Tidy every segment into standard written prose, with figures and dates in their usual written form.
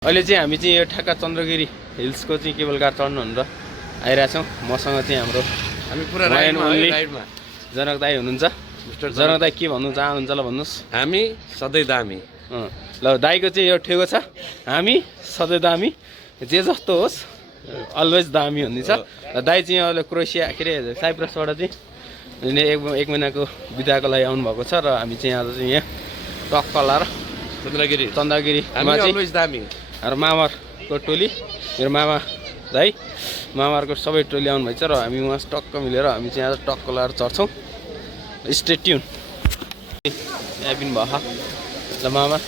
अहिले चाहिँ हामी चाहिँ यो ठ्याक्क चन्द्रगिरी हिल्सको चाहिँ केबल कार चढ्नु भनेर आइरहेछौँ। मसँग चाहिँ हाम्रो हामी पुरा राइडमा जनक दाई हुनुहुन्छ। जनक दाई के भन्नु चाहनुहुन्छ ल भन्नुहोस्। हामी सधैँ दामी। ल दाईको चाहिँ यो ठेगो छ, हामी सधैँ दामी, जे जस्तो होस् अलवेज दामी भन्ने छ। दाई चाहिँ अहिले क्रोएसिया के अरे साइप्रसबाट चाहिँ एक महिनाको बिदाको लागि आउनुभएको छ र हामी चाहिँ आज चाहिँ यहाँ टक्क लाएर चन्द्रगिरीमा चाहिँ दामी र मामाको टोली, मेरो मामा दाई मामाहरूको सबै टोली आउनुभएको छ र हामी उहाँ टक्क मिलेर हामी चाहिँ आज टक्क लाएर चढ्छौँ। Stay tune. यहाँ पनि भयो ल मामा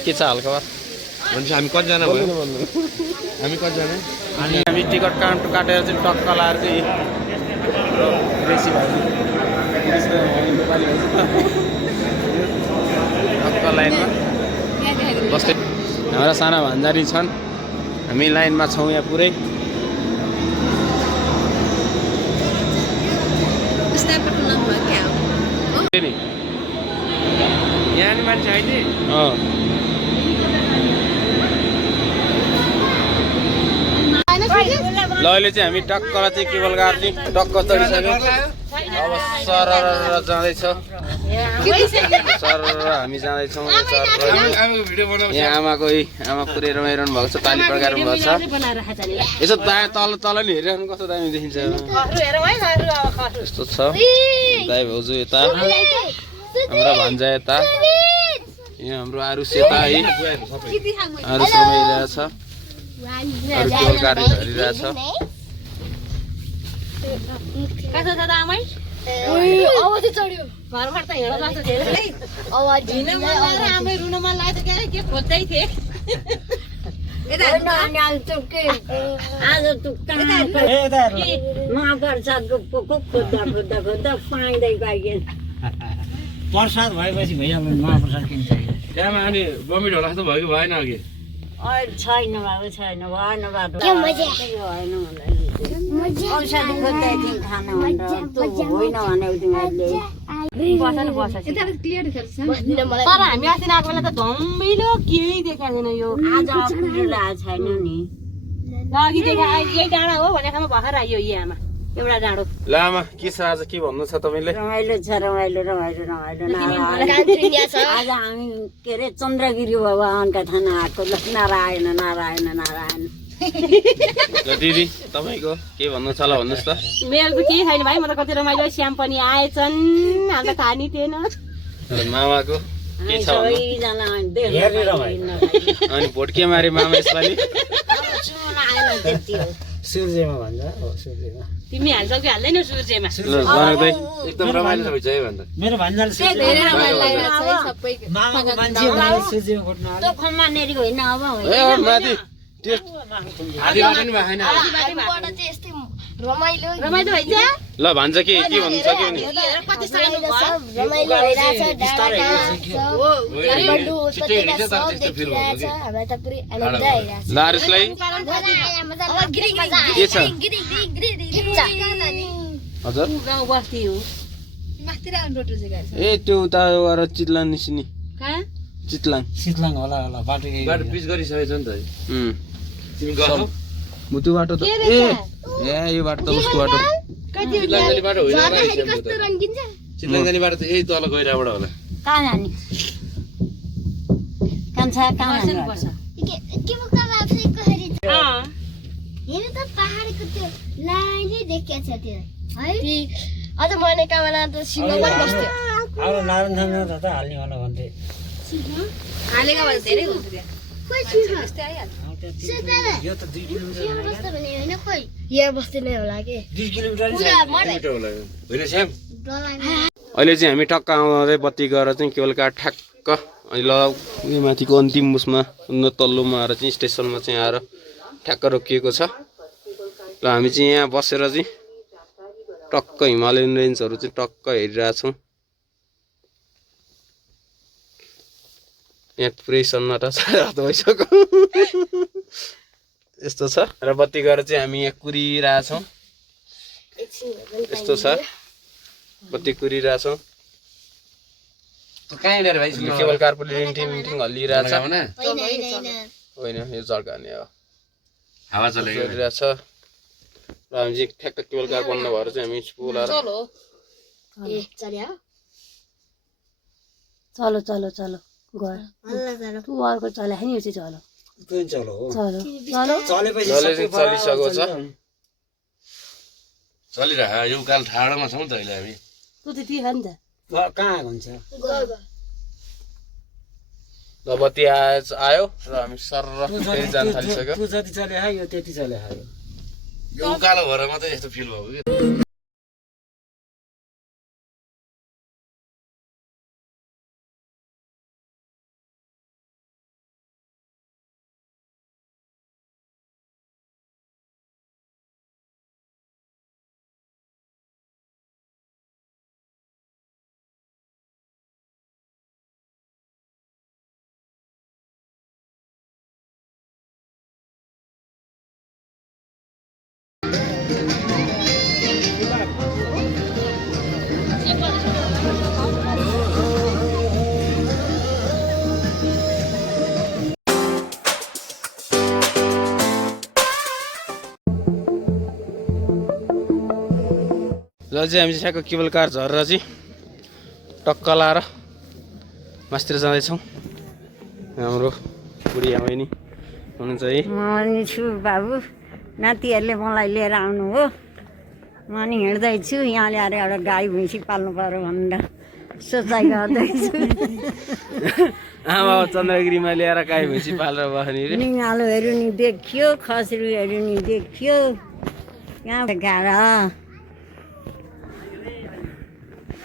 के छ हालखबर? भनेपछि हामी कतिजना भयो? हामी कतिजना? अनि हामी टिकट काटेर चाहिँ टक्क लाएर चाहिँ बेसी भयो टक्क लाइनमा बस्दै हाम्रा साना भान्जारी छन्। हामी लाइनमा छौँ यहाँ पुरै। यहाँ नि मान्छे आइदिए ल अहिले चाहिँ हामी टक्कलाई चाहिँ केबल कार चाहिँ टक्क चढिसक्यौँ। अब सर जाँदैछ सर हामी जाँदैछौँ। यहाँ आमा पुरै रमाइरहनु भएको छ, ताली पड्काइरहनु भएको छ। यसो तल तल नि हेरिरहनु कस्तो दामी देखिन्छ। यस्तो छ दाई भाउजू यता, हाम्रा भान्जा यता, यहाँ हाम्रो आरुस यता है, आरुस रमाइरहेछ, अरू केबल कार झरिरहेछ। प्रसाद भएपछि भैया महाप्रसाद किन्छ। त्यहाँमा अनि बमिट होला जस्तो भयो कि भएन अघि? छैन बाबु छैन, भएन बाटो औषधि खोज्दै थियौँ खाना होइन भने तर हामी अस्ति आएको बेला त धम्बिलो केही देखाएको छैन। यो आज आएको छैन नि, अघि देखा यही डाँडा हो भने खामा भर्खर आयो यहाँमा एउटा डाँडो। ल आमा के छ आज, के भन्नु छ तपाईँले? रमाइलो छ, रमाइलो रमाइलो रमाइलो। आज हामी के अरे चन्द्रगिरी भगवानका थाना आएको। नारायण नारायण नारायण। ल दिदी तपाईँको के भन्नु छ ल भन्नुहोस् त। मेरो त केही छैन भाइ, म त कति रमाइलो स्याम पनि आएछन्, हामीलाई थाहा नि थिएन। मामाको के छ अनि भोट के मारे मामा यसपालि? सूर्यमा भन्छ सूर्यमा। तिमी हाल्छौ कि हाल्दैनौ सूर्यमा? एकदम रमाइलो भइन्छ है भन्दा। मेरो भन्जाल धेरै रमाइलो लागिरहेछ है सबै। मामाको मान्छे सूर्यमा भोट नहाल्नु। त्यो खम्मा नेरी होइन अब ए माथि आधी बाटो नि भएन। रमाइलो भइन्छ। ल भन्छ के भन्नु सक्यो नि? कति सानो भयो? रमाइलो भइरहेछ, डाँडा ल आरुसलाई के छ हजुर? गाउँ बस्ती हो। ए त्यो उता गएर चितलाङ निस्किने। कहाँ? चितलाङ शीतलाङ होला होला बाटो बाटो पिच गरिसकेछ नि त। तिमी गयो? मुटु बाटो त ए यो बाटो त उसको बाटो। चितलाङ जाने बाटो होइन र चितलाङ जाने बाटो त यही तल गइराबाट होला। कहाँ जाने? कान्छा कहाँ जाने? बस्नुपर्छ। हेर्नु त पहाडको त्यो लाइनै देखिएको छ त्यो है। अझ मैले कामना त सिंह पनि बस्थ्यो। अब नारायण थाना त हाल्ने होला भन्थे। हालेको भए धेरै हुन्छ त्यहाँ। खोइ सिंह यो त 2 किलोमिटर बस्छ भने होइन, खोइ यहाँ बस्दै नै होला के 2 किलोमिटर पुरा मरे मिटर होला यो। होइन श्याम? अहिले चाहिँ हामी टक्क आउँदै बत्ती गएर चाहिँ केवल कार ठ्याक्क अहिले उयो माथिको अन्तिम उसमा तल्लोमा आएर चाहिँ स्टेसनमा चाहिँ आएर ठ्याक्क रोकिएको छ। र हामी चाहिँ यहाँ बसेर चाहिँ टक्क हिमालयन रेन्जहरू चाहिँ टक्क हेरिरहेछौँ। यहाँ पुरै सन्नाटा रातो भइसक्यो यस्तो छ। र बत्ती गएर चाहिँ हामी यहाँ कुरिरहेछौँ। यस्तो छ, बत्ती कुरिरहेछौँ। कहाँ हिँडेर भाइ? केबल कार पनि रिन्टिङ हल्लिरहेछ। होइन यो झर्काने हो हावा चलेको चलिरहेछ र हामी चाहिँ ठ्याक्क केबल कार बन्द भएर चाहिँ हामी बोलाएर ए चल्यो चलो चलो चलो गएर हल्ला चलो तँ अर्को चले नि यो चाहिँ चलो चलो चलो चलो चलेपछि जसले चाहिँ चलिसकेको छ चलिरहेको यो उकालो ठाडोमा छौँ त अहिले हामी तँ त त्यही नि त कहाँ हुन्छ जब बत्ती आयो र हामी सर फेरि जान थालिसक्यो तँ जति चले यो त्यति चले यो उकालो भएर मात्रै यस्तो फिल भएको कि र चाहिँ हामी चाहिँ ठ्याक्क केबल कार झरेर चाहिँ टक्क लाएर मास्तिर जाँदैछौँ हाम्रो बुढी आमै नि हुनुहुन्छ है म नि छु बाबु नातिहरूले मलाई लिएर आउनु हो म नि हिँड्दैछु यहाँ ल्याएर एउटा गाई भैँसी पाल्नु पर्यो भनेर सोचाइ गर्दैछु आमा चन्द्रगिरीमा ल्याएर गाई भैँसी पालेर बस्ने रे निगालोहरू नि देखियो खस्रुहरू नि देखियो यहाँ गाह्रो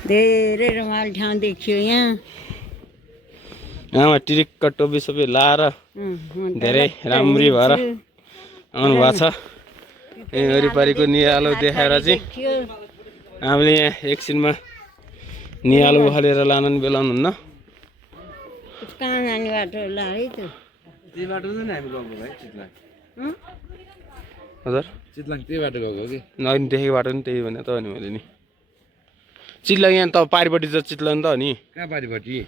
धेरै रमाइलो ठाउँ देखियो यहाँ आमा टिरिक्क टोपी सबै लाएर धेरै राम्री भएर आउनु भएको छ यही वरिपरिको नियालो देखाएर चाहिँ हामीले यहाँ एकछिनमा नियालो उखालेर लान नि बेलाउनुहुन्न कहाँ जाने बाटो होला है त त्यही बाटो नि हामी गएको भाइ चितलाङ हजुर चितलाङ त्यही बाटो गएको कि नैनी देखेको बाटो नि त्यही भने त हो नि मैले नि चितलाङ यहाँ त पारिपट्टि त चितलाङ त हो नि कहाँ पारिपट्टि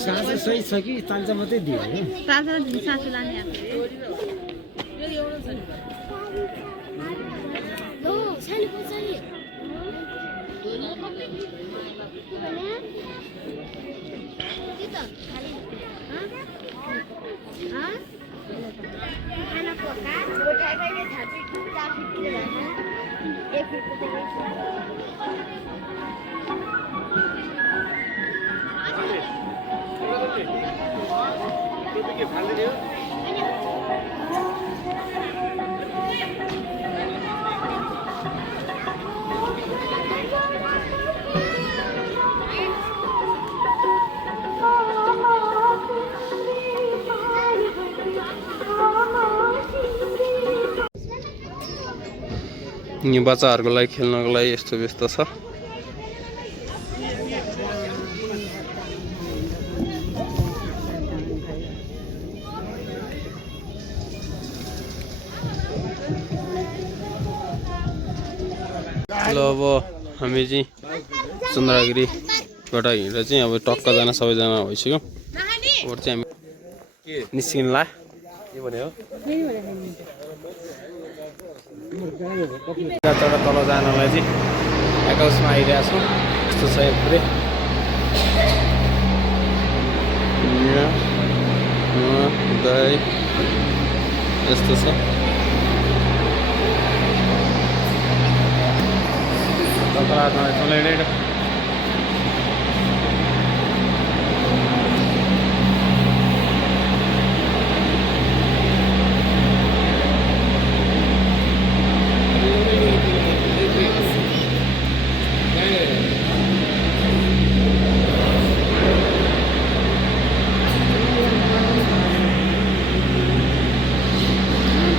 साँचो सही छ कि चान्चा मात्रै दियो नो सानो पछाडि यो बच्चाहरूको लागि खेल्नको लागि यस्तो व्यस्त छ ल अब हामी चाहिँ चन्द्रगिरीबाट हिँडेर चाहिँ अब टक्क जान सबैजना भइसक्यो अब चाहिँ हामी निस्किन्ला के भन्यो तल जानलाई चाहिँ एकाउसमा आइरहेको छौँ यस्तो छ यो पुरै हुँदै यस्तो छ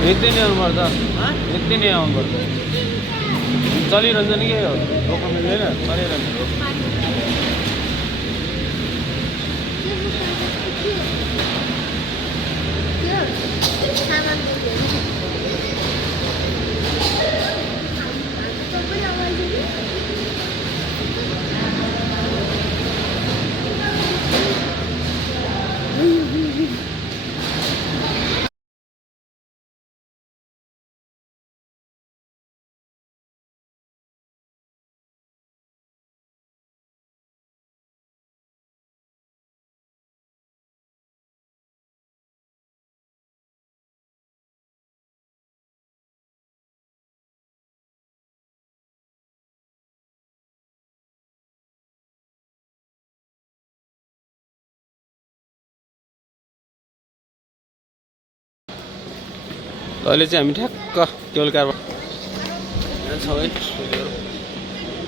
यति नै आउनुपर्छ यति नै आउनुपर्छ चलिरहन्छ नि के हो रोक्नु मिल्दैन चलिरहन्छ सामान अहिले चाहिँ हामी ठ्याक्क केवल कारबाट छौँ है।